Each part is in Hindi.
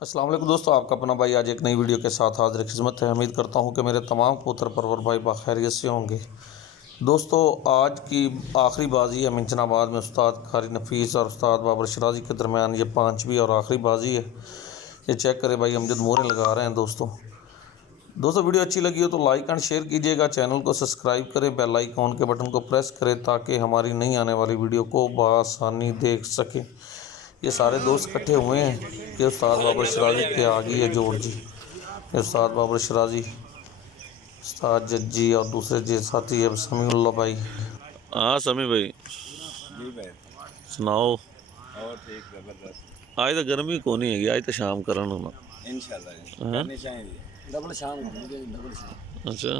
अस्सलाम वालेकुम दोस्तों, आपका अपना भाई आज एक नई वीडियो के साथ हाजिर खिदमत है। उम्मीद करता हूं कि मेरे तमाम कबूतर परवर भाई बाखैरियत से होंगे। दोस्तों, आज की आखिरी बाजी है मिंचनाबाद में उस्ताद कारी नफीस और उस्ताद बाबर शराजी के दरमियान। ये पाँचवीं और आखिरी बाजी है। ये चेक करें भाई, अमजद मोहरें लगा रहे हैं। दोस्तों वीडियो अच्छी लगी हो तो लाइक एंड शेयर कीजिएगा, चैनल को सब्सक्राइब करें, बेल आइकॉन के बटन को प्रेस करें ताकि हमारी नई आने वाली वीडियो को बआसानी देख सकें। ये सारे दोस्त इकट्ठे हुए हैं कि उस्ताद बाबर शराजी के आगे है जोड़ जी। ये उस्ताद बाबर शराजी, उस्ताद जज्जी और दूसरे जे साथी है समीउल्लाह भाई। हाँ समी भाई सुनाओ। और ठीक जबरदस्त। आज तो गर्मी को नहीं है, आज तो शाम करन होना इंशाल्लाह करनी चाहिए डबल शाम डबल शाम। अच्छा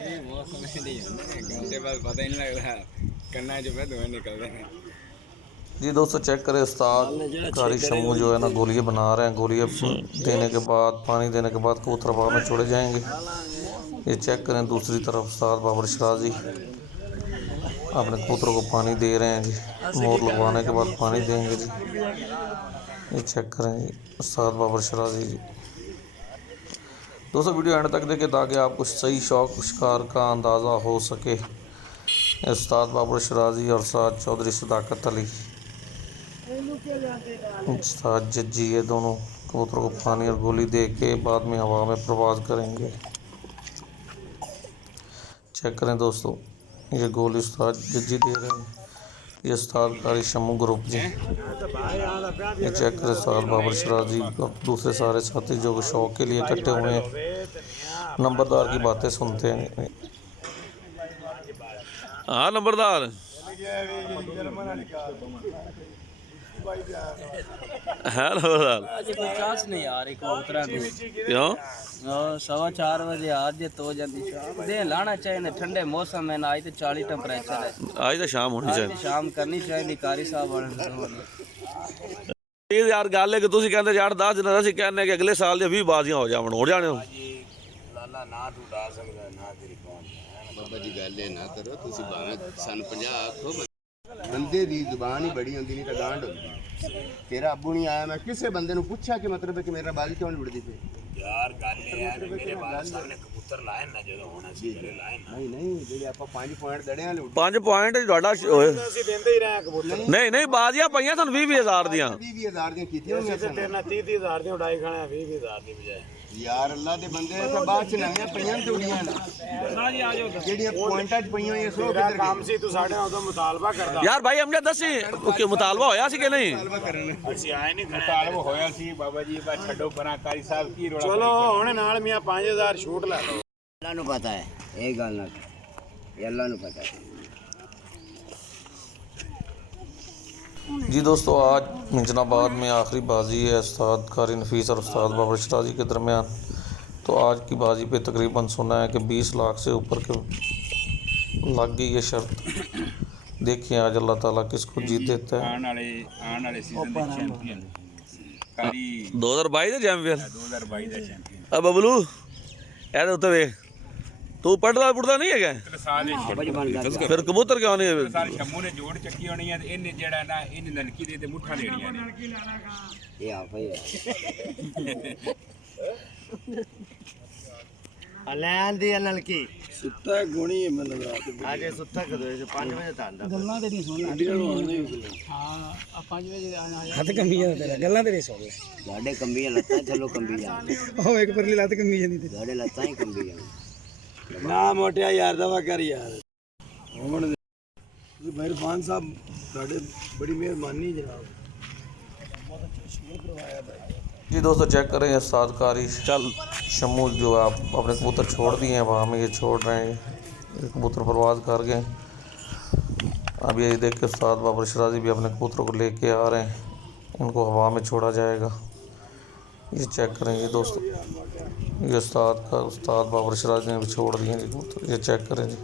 ये मौसम नहीं है, घंटे बाद पता ही नहीं लग रहा करना जो है धुएं निकल रहे हैं। जी दोस्तों, चेक करें उस्ताद कारी शम्मू जो है ना गोलियाँ बना रहे हैं। गोलियाँ देने के बाद, पानी देने के बाद कबूतर हवा में छोड़े जाएंगे। ये चेक करें दूसरी तरफ उस्ताद बाबर शराजी अपने कबूतरों को पानी दे रहे हैं जी। मोर लगवाने के बाद पानी देंगे जी। ये चेक करें जी उस्ताद बाबर शराजी जी। दोस्तों वीडियो एंड तक देखें ताकि आपको सही शौक शिकार का अंदाज़ा हो सके। उस्ताद बाबर शराजी और उस्ताद चौधरी सदाकत अली, उस्ताद जज्जी, ये दोनों कबूतरों को पानी और गोली दे के बाद में हवा में प्रवास करेंगे। चेक करें दोस्तों, ये गोली उस्ताद जज्जी दे रहे हैं। ये उस्ताद कारी शम्मू ग्रुप जी। ये चेक करें उस्ताद बाबर शराजी और दूसरे सारे साथी जो शौक के लिए इकट्ठे हुए हैं। नंबरदार की बातें सुनते हैं। हाँ नंबरदार है चांस नहीं यार कबूतरा क्यों 4:15 बजे आ जे तो जल्दी शाम दे लाना चाहिए। ठंडे मौसम है ना, आज तो 40 टेम्परेचर है। आज तो शाम होनी चाहिए, शाम करनी चाहिए कारी साहब वाले। ਇਹ ਯਾਰ ਗੱਲ ਹੈ ਕਿ ਤੁਸੀਂ ਕਹਿੰਦੇ ਯਾਰ 10 ਦਿਨ ਅਸੀਂ ਕਹਿੰਦੇ ਕਿ ਅਗਲੇ ਸਾਲ ਦੇ 20 ਬਾਜ਼ੀਆਂ ਹੋ ਜਾਣ, ਹੋ ਜਾਣੇ। ਲਾਲਾ ਨਾ ਤੂੰ ਡਾ ਸਕਦਾ ਨਾ ਤੇਰੀ ਕੌਣ ਬਾਬਾ ਜੀ ਗੱਲ ਇਹ ਨਾ ਕਰੋ ਤੁਸੀਂ ਭਾਵੇਂ ਸਨ 50 ਆਖੋ ਬੰਦੇ ਦੀ ਜ਼ੁਬਾਨ ਹੀ ਬੜੀ ਹੁੰਦੀ ਨਹੀਂ ਤਾਂ ਗਾਂਢ ਹੁੰਦੀ। ਤੇਰਾ ਅੱਬੂ ਨਹੀਂ ਆਇਆ, ਮੈਂ ਕਿਸੇ ਬੰਦੇ ਨੂੰ ਪੁੱਛਿਆ ਕਿ ਮਤਲਬ ਹੈ ਕਿ ਮੇਰਾ ਬਾਜੀ ਕਿਉਂ ਨਹੀਂ ਉੜਦੀ ਪਈ ਯਾਰ। ਗੱਲ ਇਹ ਹੈ ਮੇਰੇ ਬਾਲ ਸਾਹਿਬ ਨੇ ਕਬੂਤਰ ਲਾਏ ਨਾ ਜਦੋਂ ਹੋਣਾ ਸੀ ਘਰੇ ਲਾਏ ਨਾ। ਨਹੀਂ ਜਿਹੜੇ ਆਪਾਂ 5 ਪੁਆਇੰਟ ਦੜਿਆਂ ਵਾਲੇ 5 ਪੁਆਇੰਟ ਤੁਹਾਡਾ ਅਸੀਂ ਦਿੰਦੇ ਹੀ ਰਹੇ ਕਬੂਤਰ। ਨਹੀਂ ਬਾਜ਼ੀਆਂ ਪਈਆਂ ਤੁਹਾਨੂੰ 20,000 ਦੀਆਂ 20,000 ਦੀਆਂ ਕੀਤੀਆਂ ਹੋਈਆਂ ਸੀ। ਤੇਰੇ ਨਾਲ 30,000 ਦੀਆਂ ਉਡਾਈ ਖਾਣਾ 20,000 ਦੀ ਬਜਾਏ ਯਾਰ। ਅੱਲਾ ਦੇ ਬੰਦੇ ਤਾਂ ਬਾਅਦ ਚ ਨਵੀਆਂ ਪਈਆਂ ਜੁੜੀਆਂ ਜਿਹੜੀਆਂ ਪੁਆਇੰਟਾਂ ਚ ਪਈਆਂ ਹੋਈਆਂ ਸੋ ਕਿਧਰ ਕੰਮ ਸੀ। ਤੂੰ ਸਾਡੇ ਨਾਲ ਉਦੋਂ ਮੁਤਾਲਬਾ ਕਰਦਾ ਯਾਰ ਭਾਈ ਹਮਨੇ ਦੱਸੀ ਕਿ ਮੁਤਾਲਬਾ ਹੋਇਆ ਸੀ ਕਿ ਨਹੀਂ। ਅਸੀਂ ਆਏ ਨਹੀਂ ਮੁਤਾਲਬਾ ਹੋਇਆ ਸੀ ਬਾਬਾ ਜੀ। ਬਸ ਛੱਡੋ ਪਰਾਂ ਕਾਰੀ ਸਾਹਿਬ ਕੀ ਰੋਲਾ। ਚਲੋ ਹੁਣ ਨਾਲ ਮੀਆਂ 5,000 ਛੂਟ ਲੈ ਲਓ। ਅੱਲਾ ਨੂੰ ਪਤਾ ਹੈ ਇਹ ਗੱਲ ਨਾ, ਅੱਲਾ ਨੂੰ पता है। जी दोस्तों, आज मिंचनाबाद में आखिरी बाजी है उस्ताद कारी नफीस और उस्ताद बाबर शराजी के दरमियान। तो आज की बाजी पे तकरीबन सुना है कि 20 लाख से ऊपर के लग गई ये शर्त। देखिए आज अल्लाह ताला किसको जीत देता है। आने वाले सीजन के चैंपियन कारी 2022 ਦੇ ਚੈਂਪੀਅਨ 2022 ਦਾ ਚੈਂਪੀਅਨ ਆ ਬਬਲੂ ਇਹਦੇ ਉੱਤੇ ਵੇਖ, ਤੂੰ ਪੜਦਾ ਨਹੀਂ ਹੈਗਾ ਫਿਰ ਕਬੂਤਰ ਕਿਉਂ ਨਹੀਂ। ਸਾਰੇ ਸ਼ੰਮੂ ਨੇ ਜੋੜ ਚੱਕੀ ਹੋਣੀ ਹੈ ਤੇ ਇਹਨੇ ਜਿਹੜਾ ਨਾ ਇਹਨੇ ਨਲਕੀ ਦੇ ਤੇ ਮੁੱਠਾ ਲੈਣੀਆਂ ਨੇ। ਇਹ ਆ ਭਾਈ ਅਲੈਨ ਦੀ ਨਲਕੀ ਸੁੱਤਾ ਗੁਣੀ ਮੈਨੂੰ ਆਗੇ ਸੁੱਤਾ ਕਦੋਂ 5 ਵਜੇ ਤਾਂ ਆਂਦਾ। ਗੱਲਾਂ ਤੇ ਨਹੀਂ ਸੁਣਨਾ। ਹਾਂ ਆ 5 ਵਜੇ ਹੱਥ ਕੰਬੀ ਜਾਂਦਾ ਤੇਰਾ, ਗੱਲਾਂ ਤੇ ਨਹੀਂ ਸੁਣਦਾ। ਸਾਡੇ ਕੰਬੀਆਂ ਲੱਤਾਂ ਚਲੋ ਕੰਬੀ ਜਾਂਦੇ। ਉਹ ਇੱਕ ਪਰਲੀ ਲੱਤ ਕੰਬੀ ਜਾਂਦੀ ਤੇ ਸਾਡੇ ਲੱਤਾਂ ਹੀ ਕੰਬੀ ਜਾਂਦੀ ਨਾ ਮੋਟਿਆ ਯਾਰ ਦਵਾ ਕਰ ਯਾਰ। ਹੁਣ ਮਿਹਰਬਾਨ ਸਾਹਿਬ ਤੁਹਾਡੇ ਬੜੀ ਮਿਹਰਬਾਨੀ ਜਨਾਬ। जी दोस्तों, चेक करें उस्ताद कारी चल शम्मू जो आप अपने कबूतर छोड़ दिए हैं वहाँ में ये छोड़ रहे हैं। ये कबूतर परवाज कर गए। अब ये देख के उस्ताद बाबर शराजी भी अपने कबूतरों को लेके आ रहे हैं, इनको हवा में छोड़ा जाएगा। ये चेक करें ये दोस्तों, ये उस्ताद बाबर शराजी ने भी छोड़ दिए जी कबूतर। ये चेक करें जी।